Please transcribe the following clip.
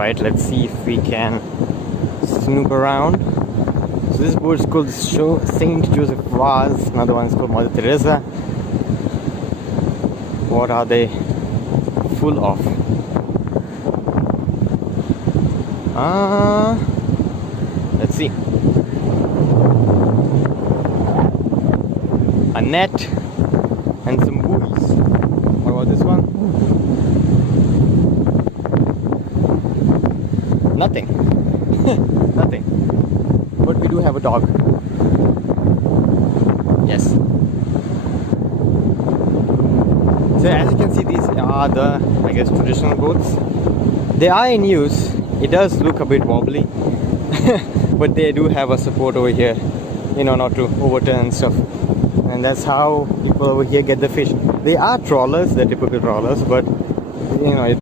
Alright, let's see if we can snoop around. So this boat is called Saint Joseph Vaz, another one is called Mother Teresa. What are they full of? Let's see. A net and some buoys. What about this one? Nothing. Nothing. But we do have a dog. Yes. So as you can see, these are the, I guess, traditional boats. They are in use. It does look a bit wobbly. But they do have a support over here, you know, not to overturn and stuff. And that's how people over here get the fish. They are trawlers, they're typical trawlers, but you know,